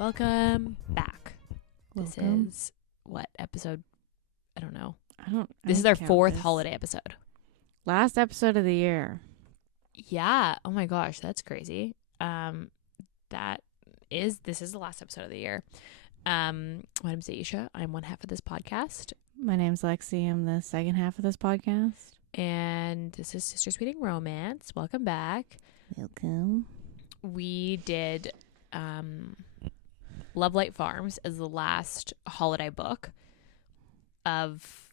Welcome back. Welcome. This is what episode? I don't know. I This is don't our count fourth this. holiday episode. Last episode of the year. Yeah. Oh my gosh, that's crazy. This is the last episode of the year. My name's Ayesha. I'm one half of this podcast. My name's Lexi. I'm the second half of this podcast. And this is Sisters Reading Romance. Welcome back. Welcome. We did Lovelight Farms as the last holiday book of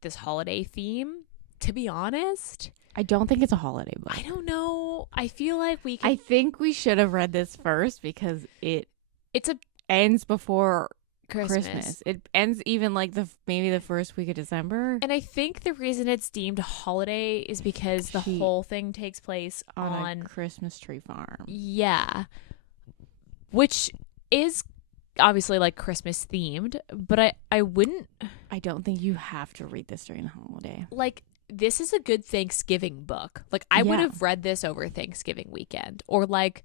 this holiday theme. To be honest, I don't think it's a holiday book. I don't know. I feel like we I could, think we should have read this first because it it's a ends before Christmas. Christmas. It ends even like maybe the first week of December. And I think the reason it's deemed a holiday is because the whole thing takes place on a Christmas tree farm. Yeah. Which is obviously like Christmas themed, but I wouldn't I don't think you have to read this during the holiday. like this is a good Thanksgiving book. Like I would Yeah. have read this over Thanksgiving weekend or like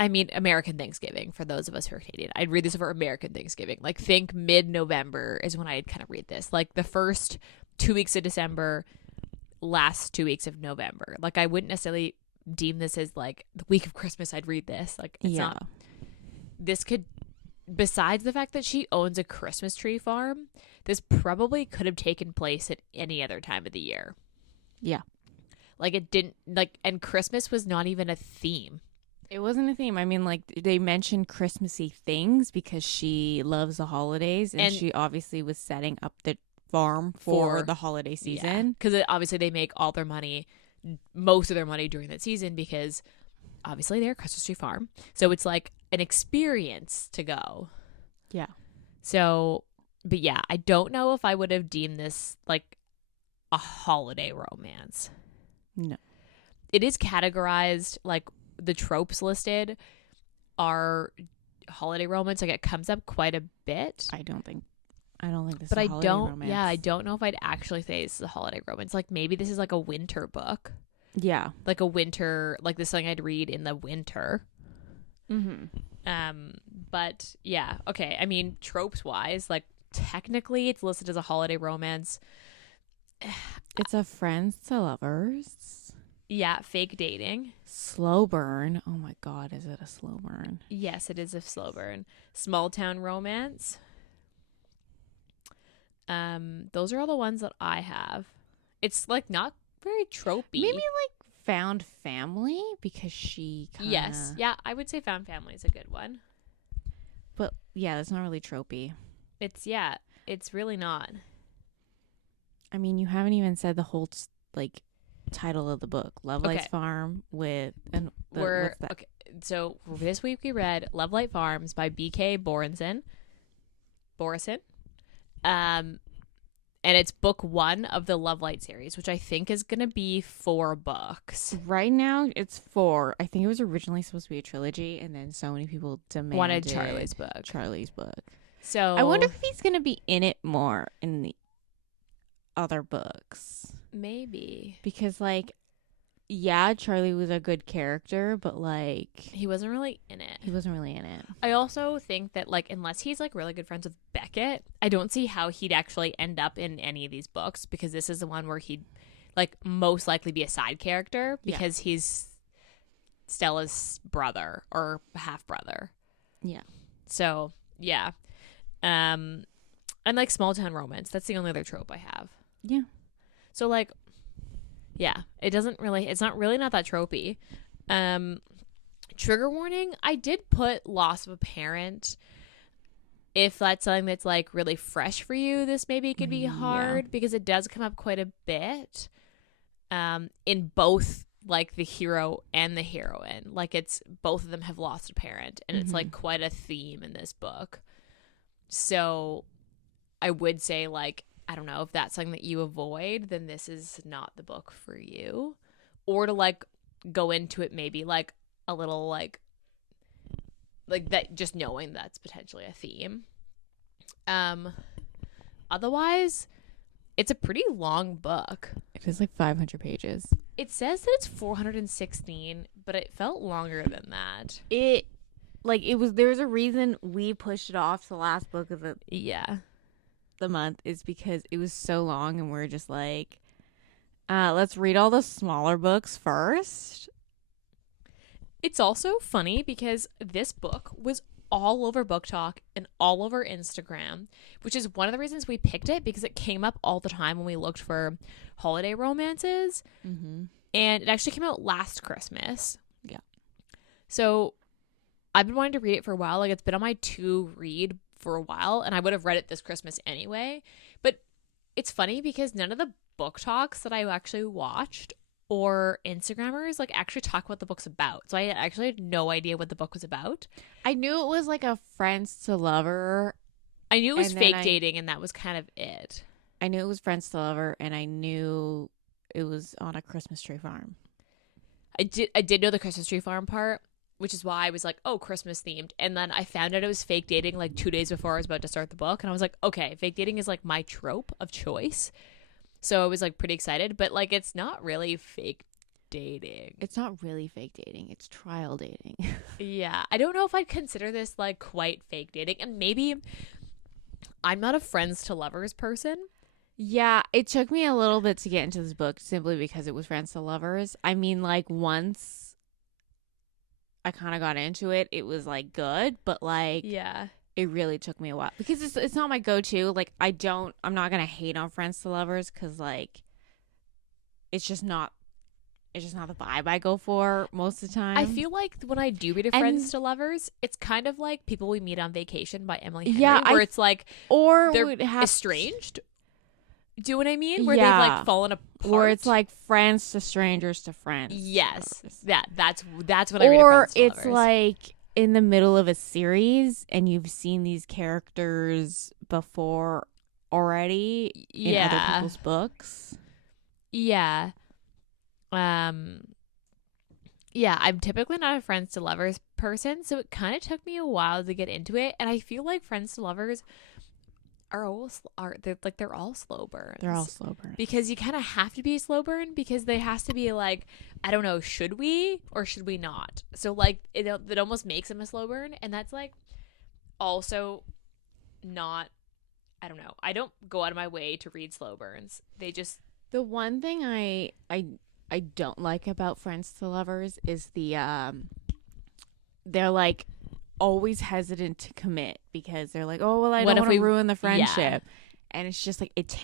American Thanksgiving for those of us who are Canadian. I'd read this over American Thanksgiving. Like think mid-November is when I'd kind of read this. Like the first 2 weeks of December, last 2 weeks of November. Like I wouldn't necessarily deem this as like the week of Christmas I'd read this. Like it's not. This could, besides the fact that she owns a Christmas tree farm, this probably could have taken place at any other time of the year. Yeah. Like it didn't and Christmas was not even a theme. It wasn't a theme. I mean, like, they mentioned Christmassy things because she loves the holidays, and she obviously was setting up the farm for the holiday season. Because obviously they make all their money, most of their money during that season because obviously they're a Christmas tree farm. So it's like an experience to go. Yeah. So, but yeah, I don't know if I would have deemed this like a holiday romance. No. It is categorized like the tropes listed are holiday romance. Like it comes up quite a bit. I don't think this But is I a holiday don't romance. yeah, I don't know if I'd actually say this is a holiday romance. Like maybe this is like a winter book. Yeah. Like a winter, like this thing I'd read in the winter. Mm-hmm. But yeah, okay. I mean, tropes wise, like technically it's listed as a holiday romance. It's a friends to lovers. Yeah, fake dating. Slow burn. Oh my God, is it a slow burn? Yes, it is a slow burn. Small town romance. Those are all the ones that I have. It's like not very tropey. Maybe like found family because she kinda... Yes. Yeah, I would say found family is a good one. But yeah, that's not really tropey. It's really not. I mean, you haven't even said the whole like title of the book, Lovelight Farm with what's that? Okay. So this week we read Lovelight Farms by B.K. Borison. And it's book 1 of the Lovelight series, which I think is going to be 4 books. Right now, it's 4. I think it was originally supposed to be a trilogy, and then so many people Wanted Charlie's book. So I wonder if he's going to be in it more in the other books. Maybe. Because, like, yeah, Charlie was a good character, but, like... He wasn't really in it. I also think that, like, unless he's, like, really good friends with Beckett, I don't see how he'd actually end up in any of these books, because this is the one where he'd, like, most likely be a side character, because he's Stella's brother, or half-brother. Yeah. So, yeah. And, like, small-town romance. That's the only other trope I have. Yeah. So, like... Yeah, it's not really not that tropey. Trigger warning, I did put loss of a parent. If that's something that's like really fresh for you, this maybe could be hard because it does come up quite a bit in both like the hero and the heroine. Like it's both of them have lost a parent and it's like quite a theme in this book. So I would say like, I don't know if that's something that you avoid, then this is not the book for you. Or to like go into it maybe like a little like that, just knowing that's potentially a theme. Otherwise, it's a pretty long book. It is like 500 pages. It says that it's 416, but it felt longer than that. like there was a reason we pushed it off to the last book of the month, is because it was so long, and we're just like, let's read all the smaller books first. It's also funny because this book was all over Book Talk and all over Instagram, which is one of the reasons we picked it, because it came up all the time when we looked for holiday romances. Mm-hmm. And it actually came out last Christmas. Yeah. So I've been wanting to read it for a while. Like, it's been on my to read for a while, and I would have read it this Christmas anyway. But it's funny because none of the book talks that I actually watched or Instagrammers like actually talk what the book's about. So I actually had no idea what the book was about. I knew it was like a friends to lover. I knew it was fake dating, and that was kind of it. I knew it was friends to lover, and I knew it was on a Christmas tree farm. I did know the Christmas tree farm part, which is why I was like, oh, Christmas themed. And then I found out it was fake dating like 2 days before I was about to start the book. And I was like, okay, fake dating is like my trope of choice. So I was like pretty excited, but like it's not really fake dating. It's not really fake dating. It's trial dating. Yeah. I don't know if I'd consider this like quite fake dating. And maybe I'm not a friends to lovers person. Yeah, it took me a little bit to get into this book simply because it was friends to lovers. I mean, like, once I kind of got into it, it was like good, but like, yeah, it really took me a while because it's not my go-to. Like, I'm not gonna hate on friends to lovers because like it's just not the vibe I go for most of the time. I feel like when I do read a friends to lovers, it's kind of like People We Meet on Vacation by Emily Henry, where it's like, or they're estranged. Do you know what I mean? Where they've like fallen apart. Or it's like friends to strangers to friends. Yes. That's what I read. Or it's like in the middle of a series and you've seen these characters before already in other people's books. Yeah. Yeah, I'm typically not a friends to lovers person, so it kind of took me a while to get into it, and I feel like friends to lovers they're all slow burns. They're all slow burns. Because you kind of have to be a slow burn because there has to be like, I don't know, should we or should we not? So like it almost makes them a slow burn, and that's like also not, I don't know. I don't go out of my way to read slow burns. They just, the one thing I don't like about friends to lovers is they're like always hesitant to commit because they're like, oh well, I don't want to ruin the friendship. Yeah. And it's just like it's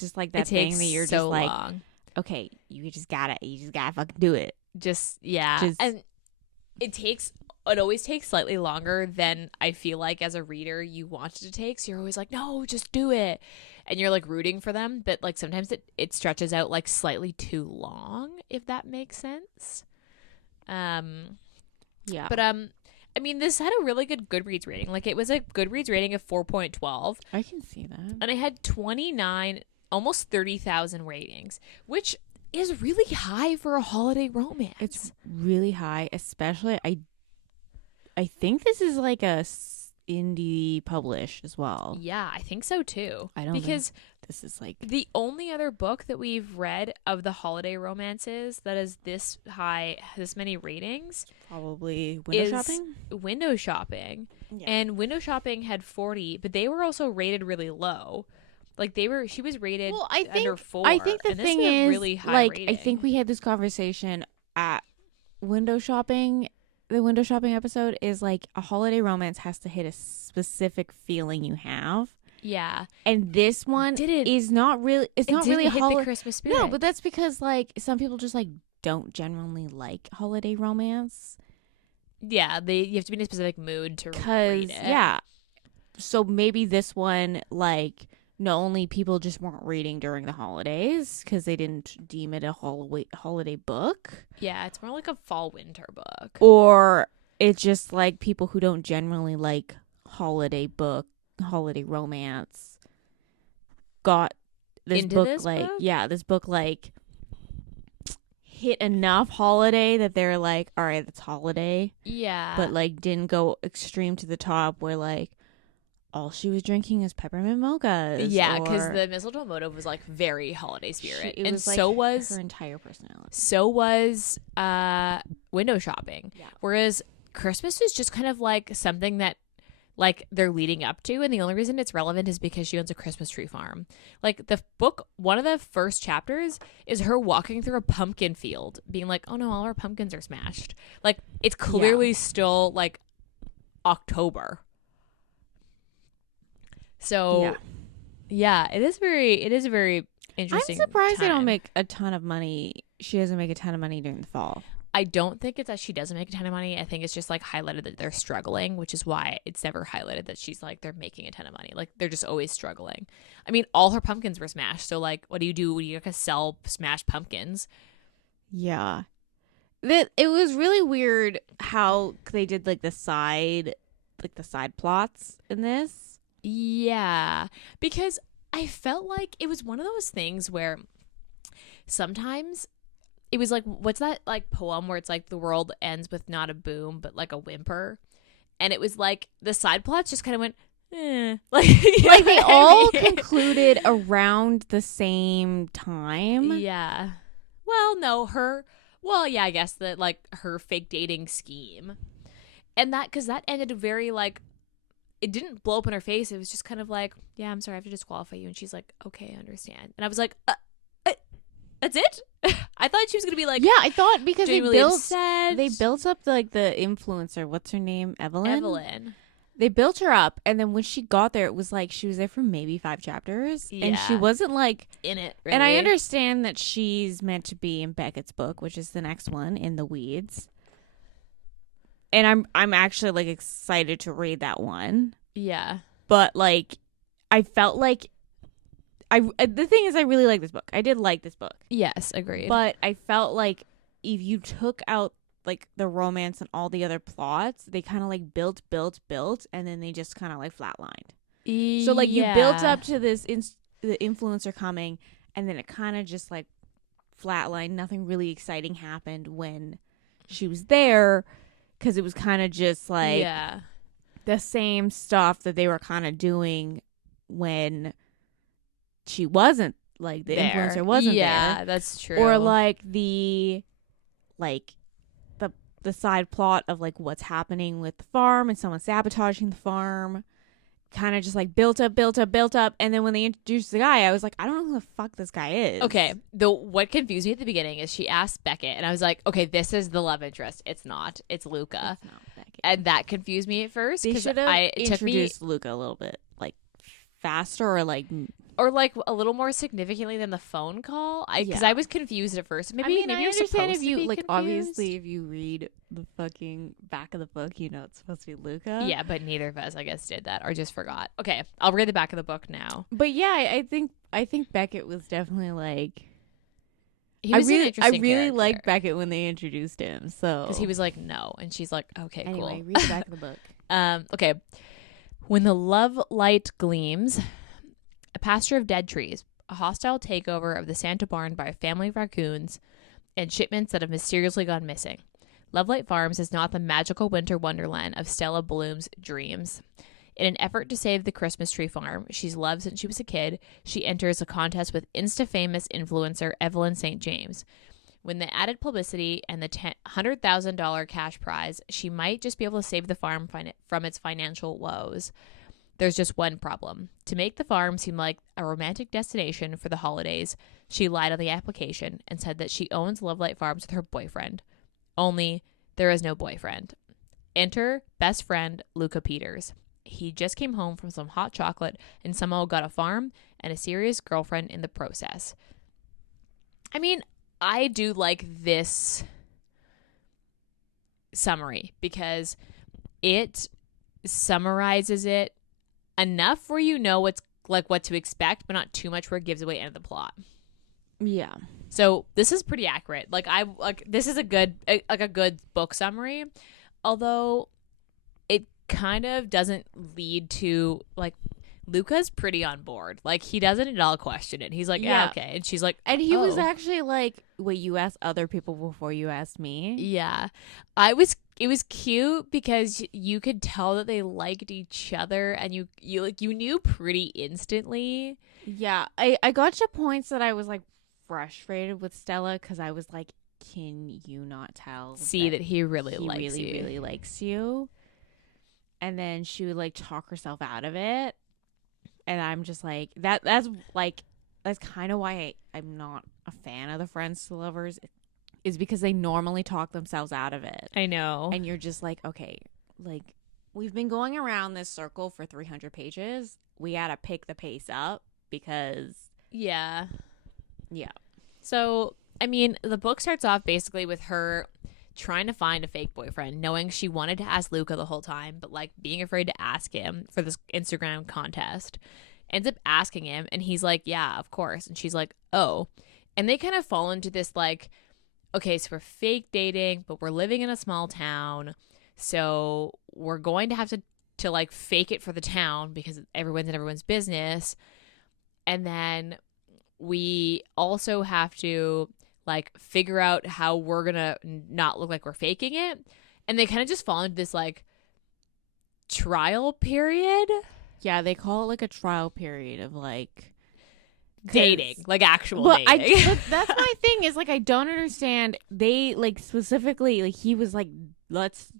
just like that thing that you're just like long. Okay, you just gotta fucking do it. And it always takes slightly longer than I feel like as a reader you want it to take, so you're always like, no, just do it, and you're like rooting for them, but like sometimes it stretches out like slightly too long, if that makes sense. Yeah, but I mean, this had a really good Goodreads rating. Like, it was a Goodreads rating of 4.12. I can see that. And it had 29, almost 30,000 ratings, which is really high for a holiday romance. It's really high, especially I think this is like a indie publish as well. Yeah, I think so too. I don't because this is like the only other book that we've read of the holiday romances that is this high, this many ratings, probably Window Shopping. Yeah. And Window Shopping had 40, but they were also rated really low. Like she was rated under 4. I think the thing is really high like rating. I think we had this conversation at Window Shopping. The Window Shopping episode is like a holiday romance has to hit a specific feeling you have. Yeah. And this one is not really, it's not really hit the Christmas spirit. No, but that's because like some people just like don't genuinely like holiday romance. Yeah, you have to be in a specific mood to read it. Yeah. So maybe this one, like, not only people just weren't reading during the holidays because they didn't deem it a holiday book. Yeah, it's more like a fall-winter book. Or it's just like people who don't generally like holiday romance got this into book this like book? Yeah, this book like hit enough holiday that they're like, all right, it's holiday. Yeah. But like didn't go extreme to the top where like all she was drinking is peppermint mochas. Yeah, because the mistletoe motive was like very holiday spirit. And was so like was her entire personality. So was Window Shopping. Yeah. Whereas Christmas is just kind of like something that like they're leading up to, and the only reason it's relevant is because she owns a Christmas tree farm. Like the book, one of the first chapters is her walking through a pumpkin field being like, oh no, all our pumpkins are smashed. Like it's clearly still like October. So yeah, it is a very interesting. I'm surprised time. they don't make a ton of money. She doesn't make a ton of money during the fall. I don't think it's that she doesn't make a ton of money. I think it's just like highlighted that they're struggling, which is why it's never highlighted that she's like they're making a ton of money. Like they're just always struggling. I mean, all her pumpkins were smashed. So like, what do? You gotta sell smashed pumpkins. Yeah, it was really weird how they did like the side plots in this. Yeah, because I felt like it was one of those things where sometimes. It was like, what's that like poem where it's like the world ends with not a boom but like a whimper, and it was like the side plots just kind of went like they all concluded around the same time. Yeah. I guess that like her fake dating scheme, and that because that ended very like it didn't blow up in her face. It was just kind of like, yeah, I'm sorry, I have to disqualify you, and she's like, okay, I understand, and I was like, that's it. I thought she was gonna be like, yeah, I thought because they built up like the influencer. What's her name? Evelyn. They built her up, and then when she got there, it was like she was there for maybe 5 chapters, and she wasn't like in it. Really. And I understand that she's meant to be in Beckett's book, which is the next one, In the Weeds. And I'm actually like excited to read that one. Yeah, but like I felt like. The thing is, I really like this book. I did like this book. Yes, agreed. But I felt like if you took out like the romance and all the other plots, they kind of like built, and then they just kind of like flatlined. So like you built up to this the influencer coming, and then it kind of just like flatlined. Nothing really exciting happened when she was there, because it was kind of just like the same stuff that they were kind of doing when she wasn't like the influencer wasn't there. Yeah, that's true. Or like the side plot of like what's happening with the farm and someone sabotaging the farm kind of just like built up, and then when they introduced the guy, I was like, I don't know who the fuck this guy is. Okay, what confused me at the beginning is she asked Beckett, and I was like, okay, this is the love interest. It's not. It's Luca. It's not Beckett. And that confused me at first. They should have introduced Luca a little bit like faster, or like a little more significantly than the phone call. Because I was confused at first. Maybe I you're understand if you like confused. Obviously if you read the fucking back of the book, you know it's supposed to be Luca. Yeah, but neither of us, I guess, did that or just forgot. Okay, I'll read the back of the book now. But yeah, I think Beckett was definitely like. He was an interesting really character. liked Beckett when they introduced him. So because he was like no, and she's like, okay, anyway, cool. read the back of the book. Okay. When the love light gleams, a pasture of dead trees, a hostile takeover of the Santa barn by a family of raccoons, and shipments that have mysteriously gone missing. Lovelight Farms is not the magical winter wonderland of Stella Bloom's dreams. In an effort to save the Christmas tree farm she's loved since she was a kid, she enters a contest with insta-famous influencer Evelyn St. James. With the added publicity and the $100,000 cash prize, she might just be able to save the farm from its financial woes. There's just one problem. To make the farm seem like a romantic destination for the holidays, she lied on the application and said that she owns Lovelight Farms with her boyfriend. Only, there is no boyfriend. Enter best friend Luca Peters. He just came home from some hot chocolate and somehow got a farm and a serious girlfriend in the process. I mean, I do like this summary because it summarizes it enough where you know what's like what to expect, but not too much where it gives away end of the plot. Yeah. So this is pretty accurate. This is a good book summary, although it kind of doesn't lead to like Luca's pretty on board. Like he doesn't at all question it. He's like, yeah, okay, and she's like, and he was actually like, wait, you asked other people before you asked me? Yeah, it was cute because you could tell that they liked each other, and you knew pretty instantly. Yeah, I got to points that I was like frustrated with Stella because I was like, can you not tell see that he really likes you? Really likes you. And then she would like talk herself out of it. And I'm just like, that's kind of why I'm not a fan of the friends to lovers, is because they normally talk themselves out of it. I know. And you're just like, okay, like we've been going around this circle for 300 pages. We gotta pick the pace up because yeah. So, I mean, the book starts off basically with her trying to find a fake boyfriend, knowing she wanted to ask Luca the whole time, but like being afraid to ask him for this Instagram contest. Ends up asking him, and he's like, yeah, of course. And she's like, oh. And they kind of fall into this like, okay, so we're fake dating, but we're living in a small town, so we're going to have to like fake it for the town because everyone's in everyone's business. And then we also have to like figure out how we're gonna not look like we're faking it. And they kind of just fall into this like trial period. Yeah, they call it like a trial period of like dating, like actual well, dating. But that's my thing is like I don't understand. They like specifically like he was like let's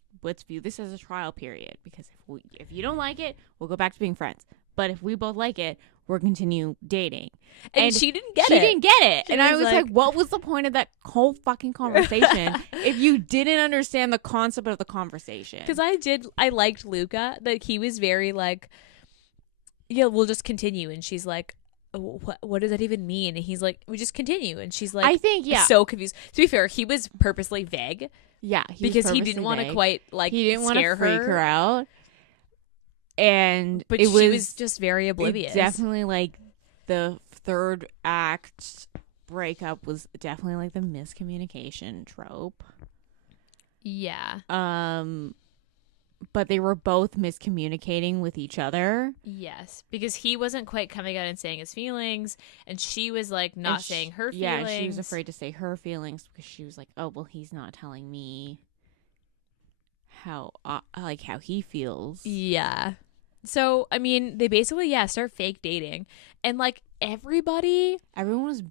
view this as a trial period because if you don't like it, we'll go back to being friends. But if we both like it, we'll continue dating. And she didn't get it. She didn't get it. She and I was like, what was the point of that whole fucking conversation if you didn't understand the concept of the conversation? Because I liked Luca, that he was very like, yeah, we'll just continue. And she's like, what does that even mean? And he's like, we just continue. And she's like, I think, so confused. To be fair, he was purposely vague. Yeah. Because he didn't want to quite like he didn't want to freak her out. But she was just very oblivious. Definitely like the third act breakup was definitely like the miscommunication trope. Yeah. But they were both miscommunicating with each other. Yes, because he wasn't quite coming out and saying his feelings, and she was like not saying her feelings. Yeah, she was afraid to say her feelings because she was like, "Oh, well, he's not telling me how he feels." Yeah. So, I mean, they basically start fake dating, and like everyone was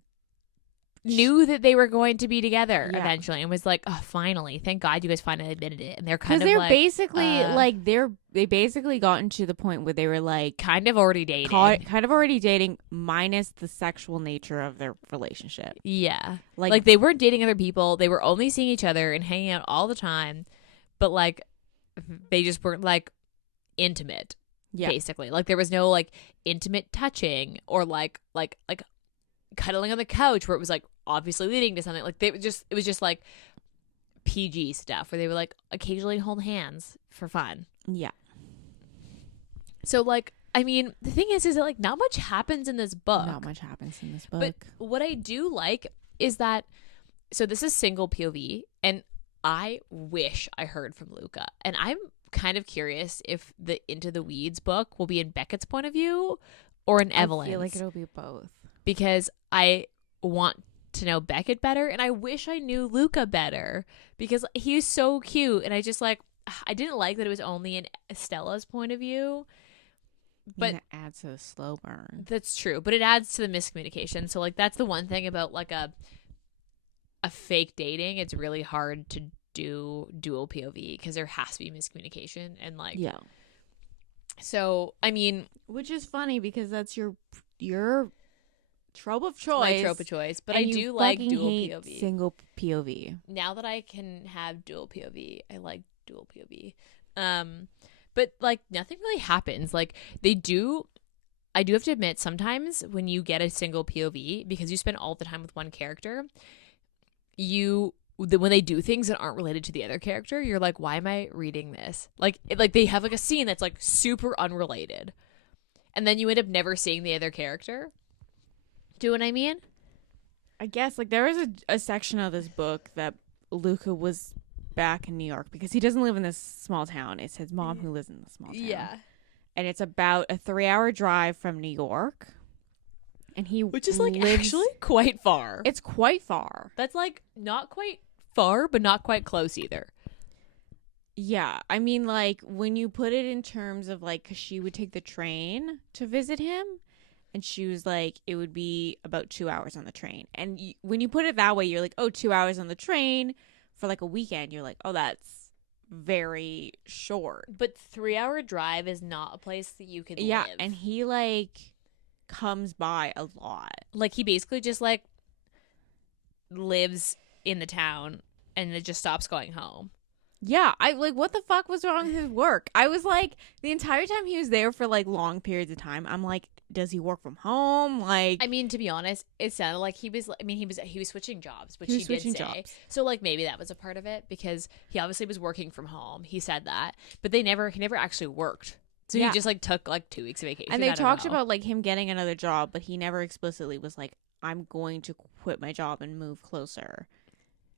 knew that they were going to be together eventually, and was like, "Oh, finally! Thank God you guys finally admitted it." And they're kind of they're like, basically like they basically gotten to the point where they were like kind of already dating, minus the sexual nature of their relationship. Yeah, like they weren't dating other people; they were only seeing each other and hanging out all the time, but like they just weren't like intimate. Yeah. Basically, like there was no like intimate touching or like cuddling on the couch where it was like obviously leading to something. Like it was just like PG stuff where they would like occasionally hold hands for fun. Yeah. So like, I mean, the thing is that like not much happens in this book. But what I do like is that, so this is single POV, and I wish I heard from Luca, and I'm kind of curious if the Into the Weeds book will be in Beckett's point of view or in Evelyn's. I feel like it'll be both. Because I want to know Beckett better, and I wish I knew Luca better because he was so cute, and I just like, I didn't like that it was only in Stella's point of view. But it adds to the slow burn. That's true, but it adds to the miscommunication. So like that's the one thing about like a fake dating. It's really hard to do dual POV because there has to be miscommunication, and like so I mean, which is funny because that's your trope of choice. My trope of choice, but I do like dual POV. Single POV. Now that I can have dual POV, I like dual POV. But like nothing really happens. Like I do have to admit, sometimes when you get a single POV, because you spend all the time with one character, when they do things that aren't related to the other character, you're like, why am I reading this? Like they have like a scene that's like super unrelated, and then you end up never seeing the other character. Do you know what I mean? I guess like there was a section of this book that Luca was back in New York because he doesn't live in this small town. It's his mom who lives in the small town. Yeah. And it's about a 3-hour drive from New York. And which is like actually quite far. It's quite far. That's like not quite far, but not quite close either. Yeah. I mean, like when you put it in terms of like, 'cause she would take the train to visit him. And she was like, it would be about 2 hours on the train. And when you put it that way, you're like, oh, 2 hours on the train for like a weekend. You're like, oh, that's very short. But 3-hour drive is not a place that you can live. And he like comes by a lot. Like he basically just like lives in the town and it just stops going home. Yeah, I like, what the fuck was wrong with his work? I was like, the entire time he was there for like long periods of time, I'm like, does he work from home? Like, I mean, to be honest, it sounded like he was. I mean, he was switching jobs, which he did say. Jobs. So like maybe that was a part of it because he obviously was working from home. He said that, but he never actually worked. So he just like took like 2 weeks of vacation. And they talked about like him getting another job, but he never explicitly was like, I'm going to quit my job and move closer.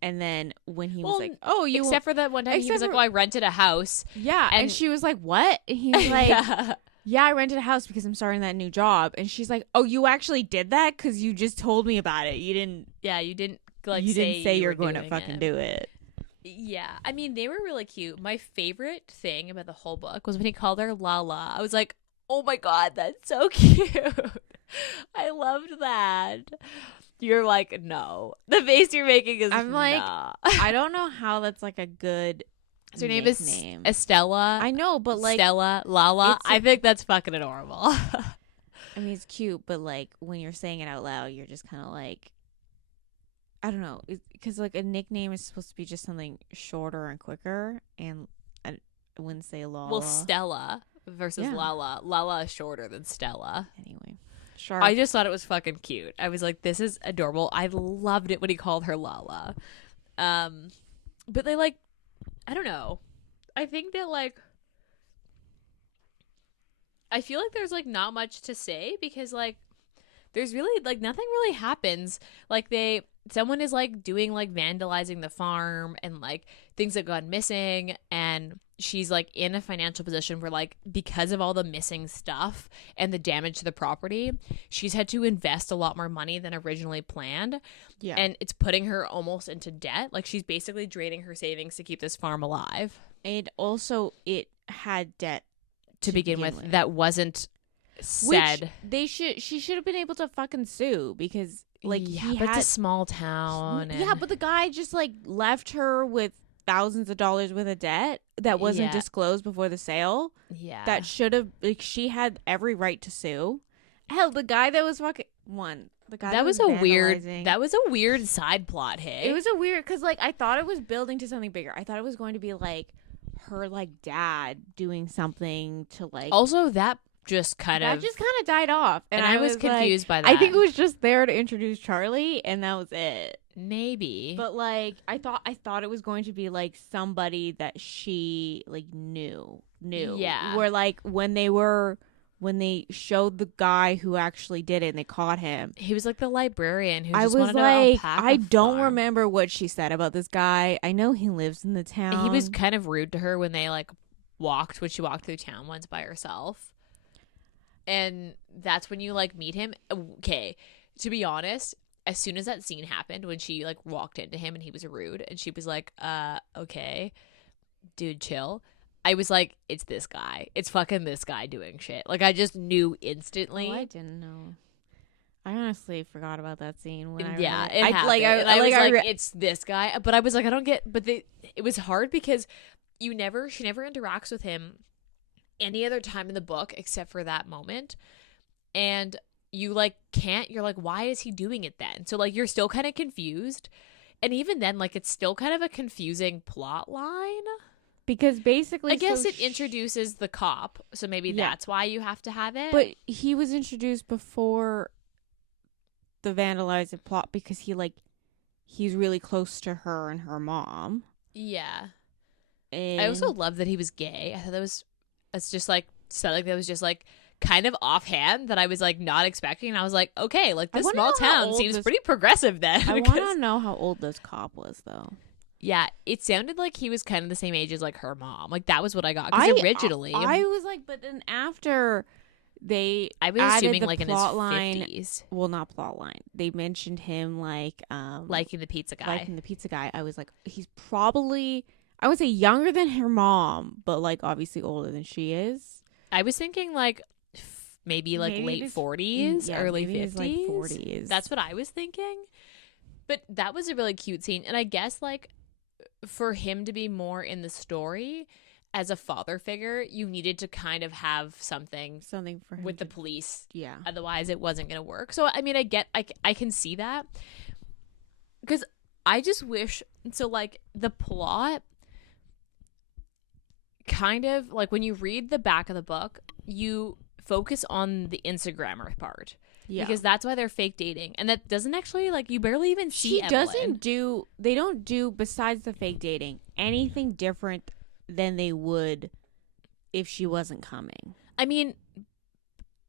And then when he was like, oh, you... Except for that one time he was like, oh, I rented a house. Yeah. And she was like, what? And he was like, yeah, I rented a house because I'm starting that new job. And she's like, oh, you actually did that? Because you just told me about it. You didn't... Yeah, you didn't like you didn't say you're going to fucking do it. Yeah. I mean, they were really cute. My favorite thing about the whole book was when he called her Lala. I was like, oh my God, that's so cute. I loved that. You're like, no. The face you're making is I'm like, nah. I don't know how that's like a good So her name is Estella. I know, but like Stella, Lala. I think that's fucking adorable. I mean, it's cute, but like when you're saying it out loud, you're just kind of like, I don't know. Because like a nickname is supposed to be just something shorter and quicker. And I wouldn't say Lala. Well, Stella versus Lala. Lala is shorter than Stella. Anyway. Sure. I just thought it was fucking cute. I was like, this is adorable. I loved it when he called her Lala. But they like, I don't know. I think that like, I feel like there's like not much to say because like, there's really like nothing really happens. Like someone is like doing like vandalizing the farm and like things have gone missing and she's like in a financial position where like because of all the missing stuff and the damage to the property, she's had to invest a lot more money than originally planned. Yeah. And it's putting her almost into debt. Like she's basically draining her savings to keep this farm alive. And also it had debt to begin with that wasn't said. Which she should have been able to fucking sue because like but it's a small town. Yeah, but the guy just like left her with thousands of dollars worth of debt that wasn't disclosed before the sale. Yeah. That should have, like, she had every right to sue. Hell, the guy that was fucking the guy that was a weird side plot. Hey, it was a weird because like I thought it was building to something bigger. I thought it was going to be like her like dad doing something to like. Also, that just kind of died off, and I was confused by that. I think it was just there to introduce Charlie, and that was it. Maybe, but like I thought it was going to be like somebody that she like knew. Yeah, where like when they showed the guy who actually did it and they caught him, he was like the librarian who I just was wanted like, to I don't remember what she said about this guy. I know he lives in the town. And he was kind of rude to her when they like when she walked through town once by herself. And that's when you like meet him. Okay, to be honest, as soon as that scene happened, when she like walked into him and he was rude and she was like, okay, dude, chill. I was like, it's this guy. It's fucking this guy doing shit. Like, I just knew instantly. Oh, I didn't know. I honestly forgot about that scene. When it happened. I was like, it's this guy. But I was like, I don't get. But it was hard because she never interacts with him any other time in the book except for that moment. And you like can't. You're like, why is he doing it then? So like, you're still kind of confused. And even then, like, it's still kind of a confusing plot line. Because basically, I guess it introduces the cop, so maybe that's why you have to have it. But he was introduced before the vandalizing plot because he's really close to her and her mom. Yeah. And I also love that he was gay. I thought it's just like something that was just like kind of offhand that I was like not expecting. And I was like, okay, like this small town seems pretty progressive then. I want to know how old this cop was though. Yeah, it sounded like he was kind of the same age as like her mom. Like that was what I got. Because originally, I was like, but then after I was assuming like in his 50s. Well, not plot line. They mentioned him like liking the pizza guy. I was like, he's probably, I would say younger than her mom, but like obviously older than she is. I was thinking like maybe like late 40s, early 50s. Like 40s. That's what I was thinking. But that was a really cute scene. And I guess like for him to be more in the story as a father figure, you needed to kind of have something for him with the police. Yeah. Otherwise it wasn't going to work. So I mean, I can see that. Because I just wish, so like the plot kind of like when you read the back of the book, you focus on the Instagrammer part. Yeah. Because that's why they're fake dating. And that doesn't actually, like, you barely even see Evelyn. They don't do, besides the fake dating, anything different than they would if she wasn't coming. I mean,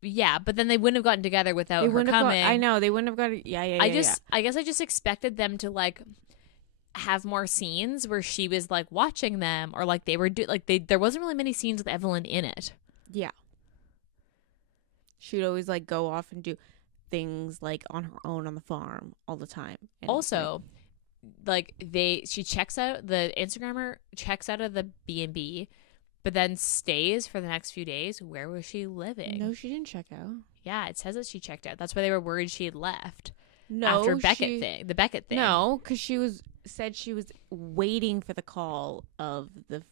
yeah, but then they wouldn't have gotten together without her coming. I know, they wouldn't have gotten, I guess I just expected them to, like, have more scenes where she was, like, watching them, or, like, they were, there wasn't really many scenes with Evelyn in it. Yeah. She would always, like, go off and do things, like, on her own on the farm all the time. And also, she checks out, the Instagrammer checks out of the B&B, but then stays for the next few days. Where was she living? No, she didn't check out. Yeah, it says that she checked out. That's why they were worried she had left. No, after the Beckett thing. No, because said she was waiting for the call of the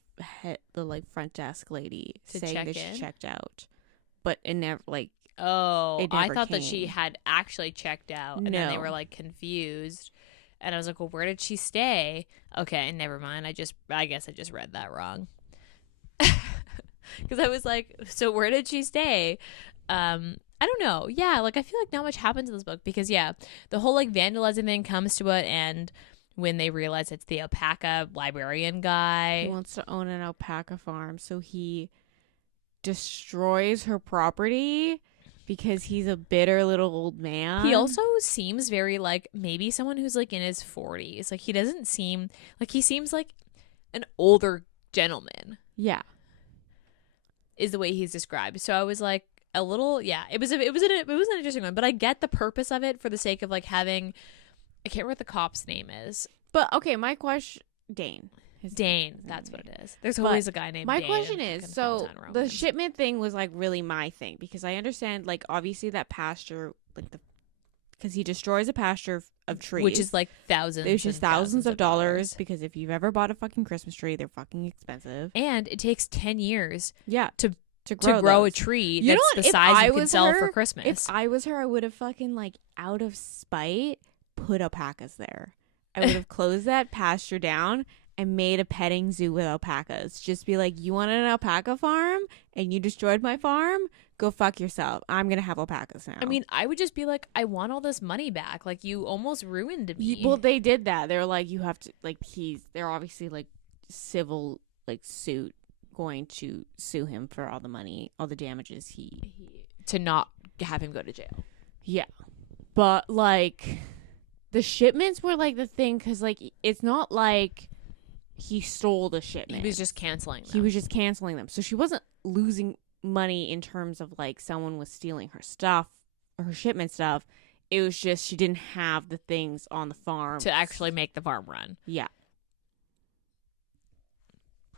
front desk lady saying that she checked out, but it never I thought that she had actually checked out, and then they were like confused, and I was like, well, where did she stay? Okay, never mind. I guess I just read that wrong. Because I was like, so where did she stay? I don't know. Yeah, like I feel like not much happens in this book because the whole like vandalizing thing comes to an end when they realize it's the alpaca librarian guy. He wants to own an alpaca farm, so he destroys her property because he's a bitter little old man. He also seems very like maybe someone who's like in his 40s. Like he doesn't seem like he seems like an older gentleman. Yeah. Is the way he's described. So I was like a little, it was an interesting one, but I get the purpose of it for the sake of like having, I can't remember what the cop's name is. But okay, my question, Dane. That's what it is. There's always a guy named my Dane. My question is, so the shipment thing was like really my thing because I understand like obviously that pasture, like because he destroys a pasture of trees. Which is like thousands of dollars because if you've ever bought a fucking Christmas tree, they're fucking expensive. And it takes 10 years to grow grow a tree that's the size you can sell for Christmas. If I was her, I would have fucking like out of spite put alpacas there. I would have closed that pasture down and made a petting zoo with alpacas. Just be like, you want an alpaca farm and you destroyed my farm? Go fuck yourself. I'm going to have alpacas now. I mean, I would just be like, I want all this money back. Like, you almost ruined me. Well, they did that. They're like, you have to, like, they're obviously, like, civil, like, suit going to sue him for all the money, all the damages to not have him go to jail. Yeah. But, like, the shipments were, like, the thing, because, like, it's not like he stole the shipment. He was just canceling them. He was just canceling them. So she wasn't losing money in terms of like someone was stealing her stuff or her shipment stuff. It was just she didn't have the things on the farm to actually make the farm run. Yeah.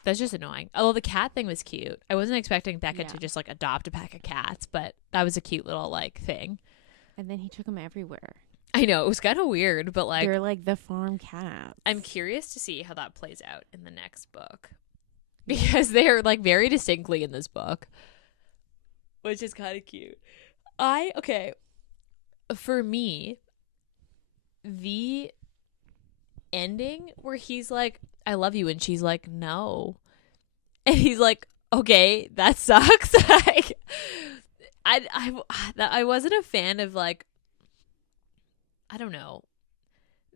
That's just annoying. Although the cat thing was cute. I wasn't expecting Becca to just like adopt a pack of cats, but that was a cute little like thing. And then he took them everywhere. I know, it was kind of weird, but like they're like the farm cats. I'm curious to see how that plays out in the next book. Because they're like very distinctly in this book. Which is kind of cute. For me, the ending where he's like, I love you, and she's like, no. And he's like, okay, that sucks. Like, I wasn't a fan of like, I don't know,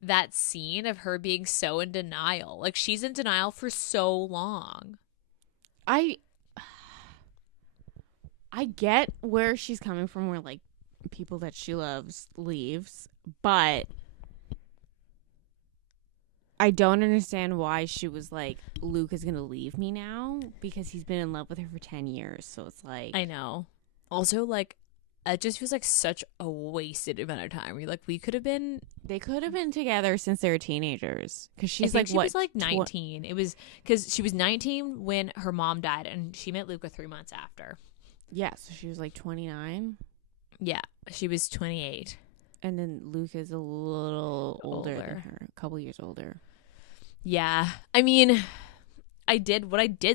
that scene of her being so in denial. Like, she's in denial for so long. I get where she's coming from, where like people that she loves leaves, but I don't understand why she was like, Luke is gonna leave me now because he's been in love with her for 10 years. So it's like, I know. Also, like, it just feels like such a wasted amount of time. They could have been together since they were teenagers. Because she was like 19. It was because she was 19 when her mom died, and she met Luca 3 months after. Yeah, so she was like 29. Yeah, she was 28. And then Luca's a little older than her, a couple years older. Yeah. I mean, I did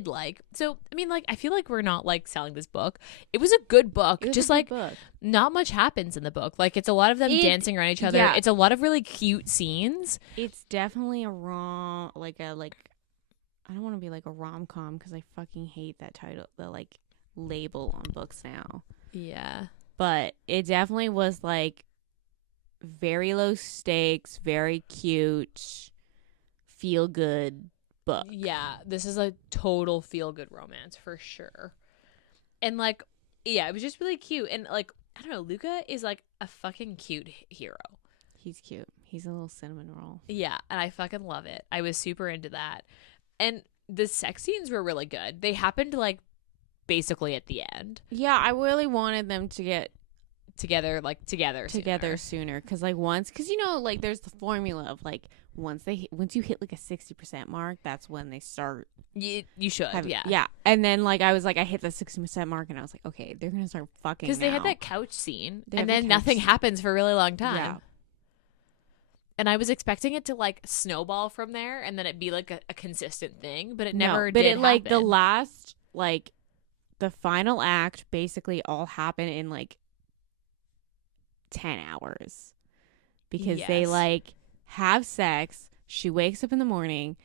like. So, I mean, like, I feel like we're not, like, selling this book. It was a good book. Just, like, book. Not much happens in the book. Like, it's a lot of them dancing around each other. Yeah. It's a lot of really cute scenes. It's definitely a I don't want to be, like, a rom-com because I fucking hate that title, the, like, label on books now. Yeah. But it definitely was, like, very low stakes, very cute, feel good book. Yeah, this is a total feel good romance for sure. And like, yeah, it was just really cute. And like, I don't know, Luca is like a fucking cute hero. He's cute. He's a little cinnamon roll. Yeah, and I fucking love it. I was super into that. And the sex scenes were really good. They happened like basically at the end. Yeah, I really wanted them to get together sooner because like because you know, like there's the formula of like once you hit like a 60% mark, that's when they start. You should yeah. And then like I was like, I hit the 60% mark and I was like, okay, they're gonna start fucking because they had that couch scene and then nothing happens for a really long time. Yeah. And I was expecting it to like snowball from there and then it'd be like a consistent thing, but it never did. But it like the last like the final act basically all happened in like 10 hours because they like have sex. She wakes up in the morning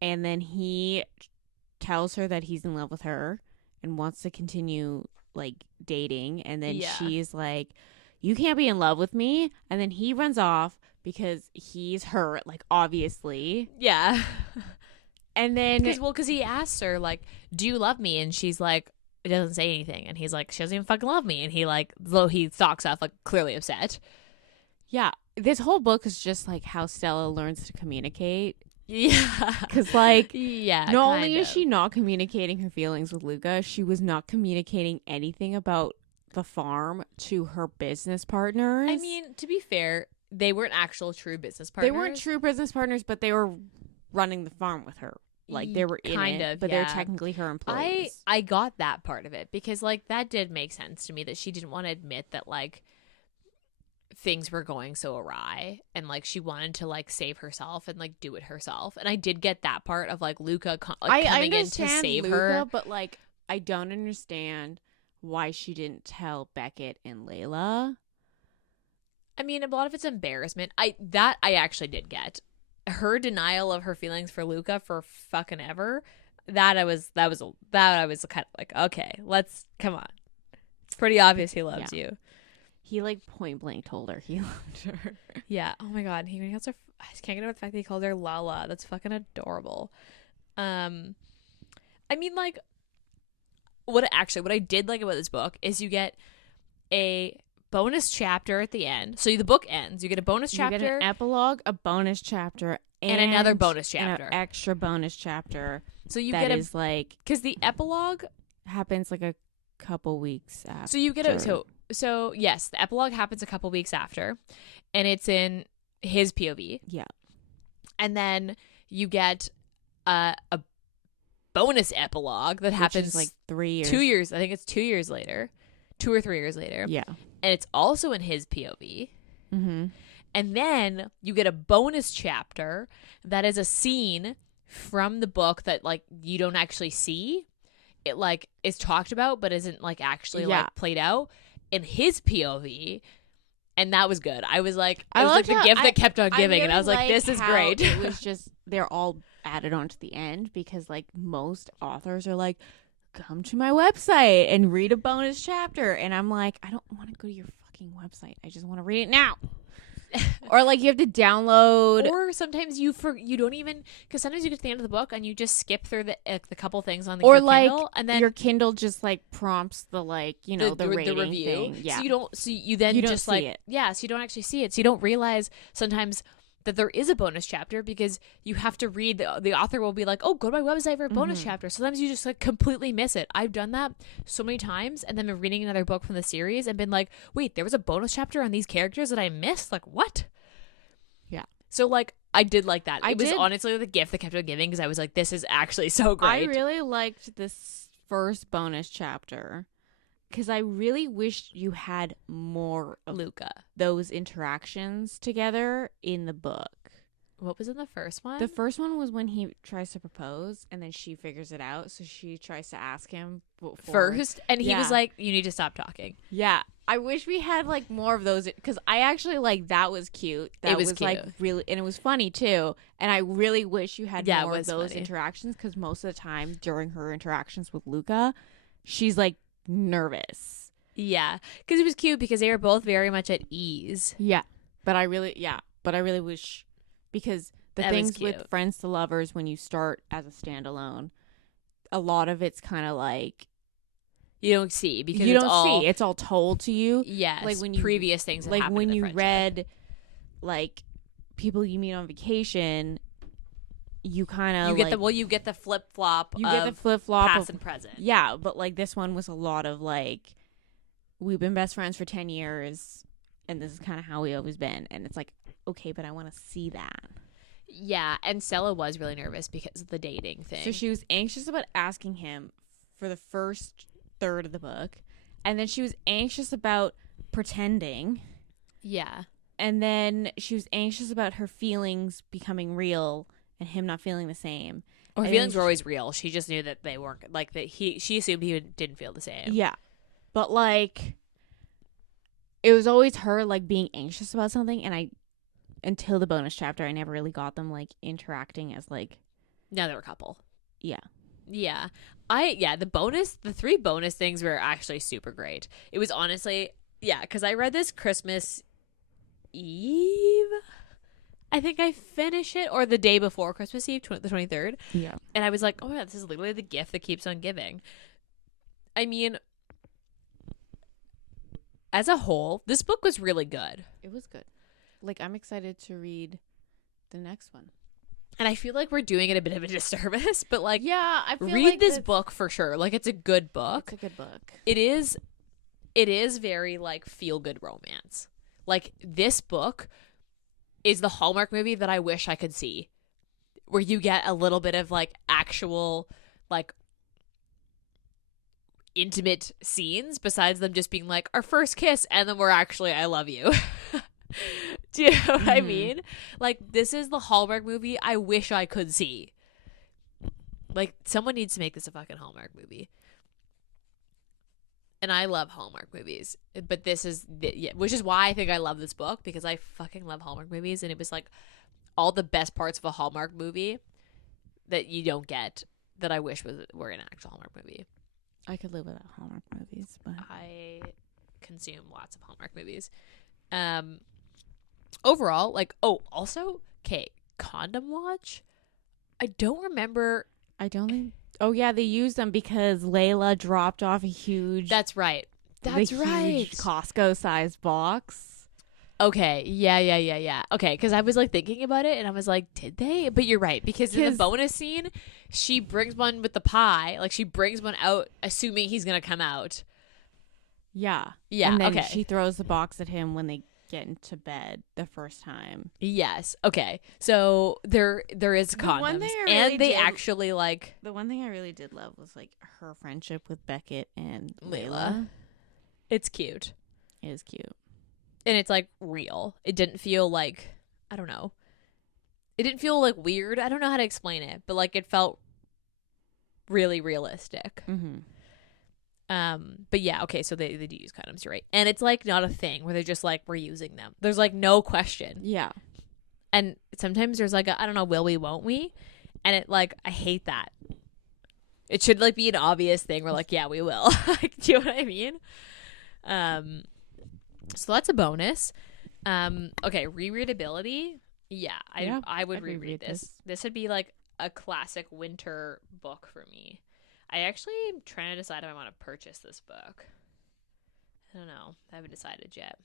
and then he tells her that he's in love with her and wants to continue like dating, and then she's like, you can't be in love with me, and then he runs off because he's hurt, like obviously. Yeah. And then because he asks her like, do you love me, and she's like, it doesn't say anything, and he's like, she doesn't even fucking love me, and he like, though he stalks off like clearly upset. Yeah, this whole book is just like how Stella learns to communicate. Yeah, because like not only is she not communicating her feelings with Luca, she was not communicating anything about the farm to her business partners. I mean, to be fair, they weren't actual true business partners. They weren't true business partners, but they were running the farm with her. Like they were in it, but they're technically her employees. I got that part of it because like that did make sense to me that she didn't want to admit that like things were going so awry and like she wanted to like save herself and like do it herself. And I did get that part of like Luca coming in to save her, but like I don't understand why she didn't tell Beckett and Layla. I mean, a lot of it's embarrassment. I actually did get. Her denial of her feelings for Luca for fucking ever, that I was kind of like, okay, let's come on. It's pretty obvious he loves you. He like point blank told her he loved her. Yeah. Oh my god. I just can't get over the fact that he called her Lala. That's fucking adorable. I mean, like, what I did like about this book is you get a bonus chapter at the end. So the book ends. You get a bonus chapter. You get an epilogue, a bonus chapter, and another bonus chapter. An extra bonus chapter. So you get like because the epilogue happens like a couple weeks after. So you get so yes, the epilogue happens a couple weeks after, and it's in his POV. Yeah, and then you get a bonus epilogue that happens like 3 years. 2 years. I think it's 2 years later, 2 or 3 years later. Yeah. And it's also in his POV. Mm-hmm. And then you get a bonus chapter that is a scene from the book that like you don't actually see. It like is talked about but isn't like actually like played out in his POV. And that was good. I was like, it was like the gift that kept on giving. Really, and I was like, this is great. It was just, they're all added on to the end because like most authors are like, come to my website and read a bonus chapter. And I'm like, I don't want to go to your fucking website. I just want to read it now. Or like you have to download. Or sometimes you don't even, because sometimes you get to the end of the book and you just skip through the couple things on the or your like Kindle, and then your Kindle just like prompts the like, you know, the rating review thing. Yeah. So you then just like it. Yeah, so you don't actually see it. So you don't realize sometimes that there is a bonus chapter because you have to read the author will be like, oh, go to my website for a bonus chapter. Sometimes you just like completely miss it. I've done that so many times and then been reading another book from the series and been like, wait, there was a bonus chapter on these characters that I missed? Like, what? Yeah. So like I did like that. It was honestly the gift that kept on giving because I was like, this is actually so great. I really liked this first bonus chapter because I really wish you had more of Luca. those interactions together in the book. What was in the first one? The first one was when he tries to propose and then she figures it out. So she tries to ask him first. And he was like, you need to stop talking. Yeah. I wish we had like more of those because I actually like that was cute. That was cute. Like really, and it was funny too. And I really wish you had more of those interactions because most of the time during her interactions with Luca, she's like nervous. Yeah. Because it was cute because they were both very much at ease. Yeah. But I really wish. Because the things with Friends to Lovers, when you start as a standalone, a lot of it's kind of like you don't see because you don't see. It's all told to you. Yes, like when previous things like when you read like people you meet on vacation, you kind of you get the flip flop. You get the flip flop past and present. Yeah, but like this one was a lot of like we've been best friends for 10 years, and this is kind of how we always been, and it's like. Okay, but I want to see that. Yeah, and Stella was really nervous because of the dating thing. So she was anxious about asking him for the first third of the book, and then she was anxious about pretending. Yeah. And then she was anxious about her feelings becoming real and him not feeling the same. Or feelings were always real. She just knew that they weren't, like, that she assumed he didn't feel the same. Yeah. But, like, it was always her, like, being anxious about something, and until the bonus chapter, I never really got them, like, interacting as, like... No, they were a couple. Yeah. Yeah. The 3 bonus things were actually super great. It was honestly... Yeah, because I read this Christmas Eve. I think I finished it. Or the day before Christmas Eve, the 23rd. Yeah. And I was like, oh my God, this is literally the gift that keeps on giving. I mean... As a whole, this book was really good. It was good. Like, I'm excited to read the next one. And I feel like we're doing it a bit of a disservice, but, like, yeah, I feel read like this book for sure. Like, it's a good book. It's a good book. It is very, like, feel-good romance. Like, this book is the Hallmark movie that I wish I could see. Where you get a little bit of, like, actual, like, intimate scenes besides them just being, like, our first kiss, and then we're actually, I love you. Do you know what I mean? Like, this is the Hallmark movie I wish I could see. Like, someone needs to make this a fucking Hallmark movie. And I love Hallmark movies. But this is, which is why I think I love this book, because I fucking love Hallmark movies. And it was, like, all the best parts of a Hallmark movie that you don't get that I wish were in an actual Hallmark movie. I could live without Hallmark movies, but... I consume lots of Hallmark movies. Overall, like, also, okay, Condom Watch. I don't remember. I don't think. Oh yeah, they used them because Layla dropped off a huge. That's right. That's right. Huge Costco-sized box. Okay. Yeah. Okay, because I was like thinking about it, and I was like, did they? But you're right, because in the bonus scene, she brings one with the pie. Like, she brings one out, assuming he's gonna come out. Yeah. Yeah. And then she throws the box at him when they get into bed the first time. Yes. Okay. So there is condoms, and they actually like. The one thing I really did love was like her friendship with Beckett and Layla. It's cute. It is cute, and it's like real. It didn't feel like, I don't know. It didn't feel like weird. I don't know how to explain it, but like it felt really realistic. Mm-hmm. But yeah, okay, so they do use condoms, you're right. And it's like not a thing where they're just like, we're using them. There's like no question. Yeah. And sometimes there's like I don't know, will we, won't we? And it like, I hate that. It should like be an obvious thing. We're like, yeah, we will. Like, do you know what I mean? So that's a bonus. Okay, rereadability. Yeah, I would reread this. This would be like a classic winter book for me. I actually am trying to decide if I want to purchase this book. I don't know. I haven't decided yet.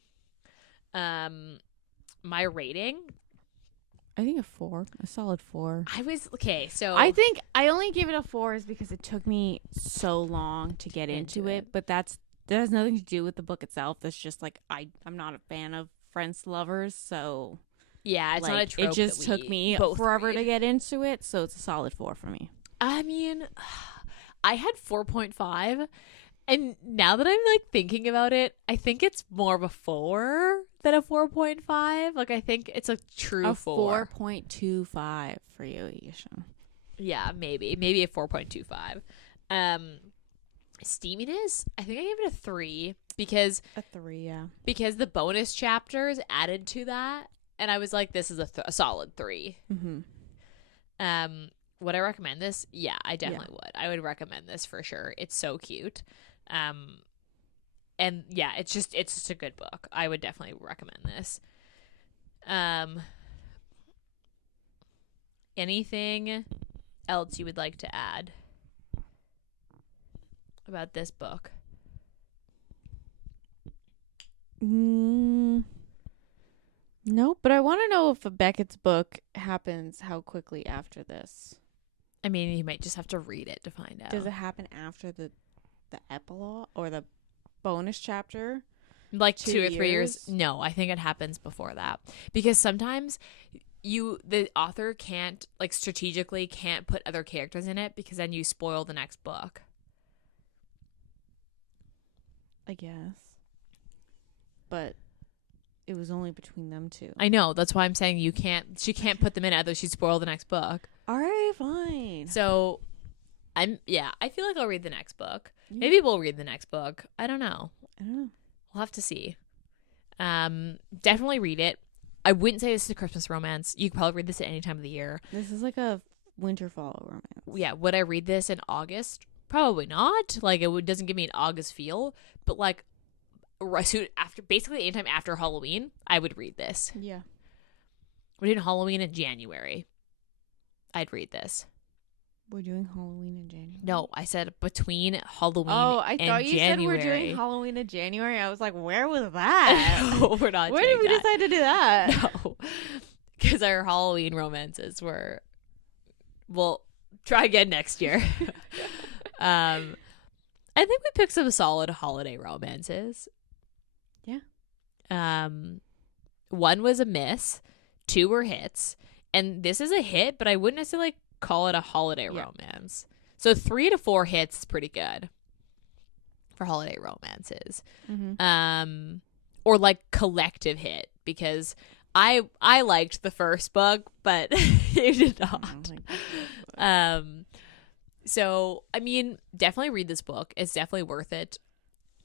My rating? I think a solid 4. So I think I only gave it a 4 is because it took me so long to get into it. But that has nothing to do with the book itself. That's just like I'm not a fan of Friends to Lovers, so yeah, it's like, not a trope. It just took me forever to get into it, so it's a solid 4 for me. I mean, I had 4.5, And now that I'm like thinking about it, I think it's more of a 4 than a 4.5. Like I think it's a true 4. 4.25 for you, Ayesha. Yeah, maybe a 4.25. Steaminess, I think I gave it a 3 because a 3, yeah. Because the bonus chapters added to that, and I was like, this is a solid 3. Mm-hmm. Would I recommend this? Yeah, I definitely would. I would recommend this for sure. It's so cute. And yeah, it's just a good book. I would definitely recommend this. Anything else you would like to add about this book? No, but I want to know if Beckett's book happens how quickly after this. I mean, you might just have to read it to find out. Does it happen after the epilogue or the bonus chapter? Like 2 or 3 years? No, I think it happens before that. Because sometimes the author can't, like, strategically can't put other characters in it because then you spoil the next book. I guess. But it was only between them two. I know. That's why I'm saying she can't put them in other. She'd spoil the next book. All right, fine. So, I feel like I'll read the next book. Maybe we'll read the next book. I don't know. We'll have to see. Definitely read it. I wouldn't say this is a Christmas romance. You could probably read this at any time of the year. This is like a winter-fall romance. Yeah. Would I read this in August? Probably not. Like, doesn't give me an August feel. But, like, basically anytime after Halloween, I would read this. Yeah. We're doing Halloween in January. I'd read this. We're doing Halloween in January. No, I said between Halloween and Oh, I thought you January. said we're doing Halloween in January. I was like, where was that? No, we're not. Where did we decide to do that? No, because our Halloween romances were. We'll try again next year. I think we picked some solid holiday romances. Yeah. 1 was a miss, 2 were hits, and this is a hit, but I wouldn't necessarily call it a holiday romance. So 3 to 4 hits is pretty good for holiday romances. Mm-hmm. Or like collective hit, because I liked the first book, but you did not. So I mean, definitely read this book. It's definitely worth it.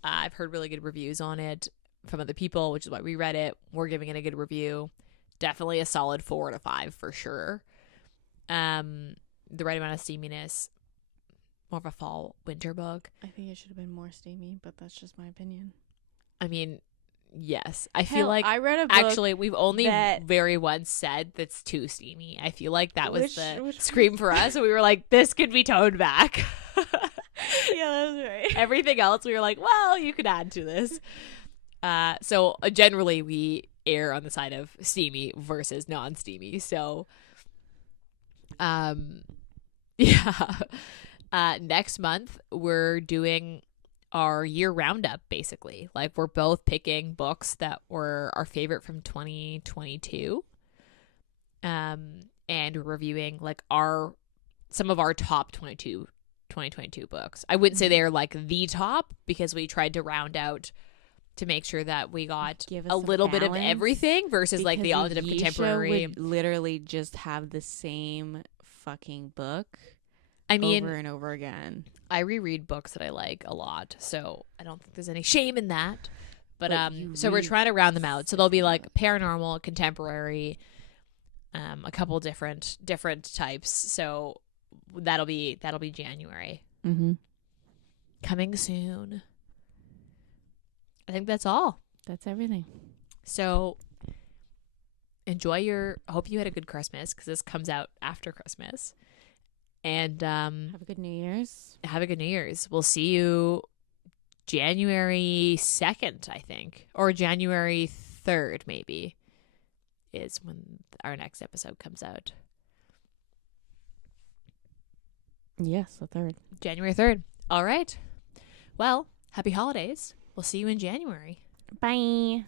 I've heard really good reviews on it from other people, which is why we read it. We're giving it a good review. Definitely a solid 4 to 5 for sure. The right amount of steaminess. More of a fall winter book. I think it should have been more steamy, but that's just my opinion. I mean, yes. I feel like I read a book actually we've only very once said that's too steamy. I feel like that was the scream for us. And we were like, this could be toned back. Yeah, that's right. Everything else we were like, well, you could add to this. So generally we err on the side of steamy versus non-steamy. So yeah. Next month we're doing our year roundup, basically. Like, we're both picking books that were our favorite from 2022. And we're reviewing like some of our top 2022 books. I wouldn't say they're like the top, because we tried to round out to make sure that we got a little bit of everything versus like the alternative contemporary. Would literally just have the same fucking book. I mean, over and over again. I reread books that I like a lot, so I don't think there's any shame in that. But so we're trying to round them out. So they'll be like paranormal, contemporary, a couple different types. So that'll be January. Mm-hmm. Coming soon. I think that's all. That's everything. So I hope you had a good Christmas, because this comes out after Christmas. And have a good New Year's. Have a good New Year's. We'll see you January 2nd, I think. Or January 3rd, maybe, is when our next episode comes out. Yes, the 3rd. January 3rd. All right. Well, happy holidays. We'll see you in January. Bye.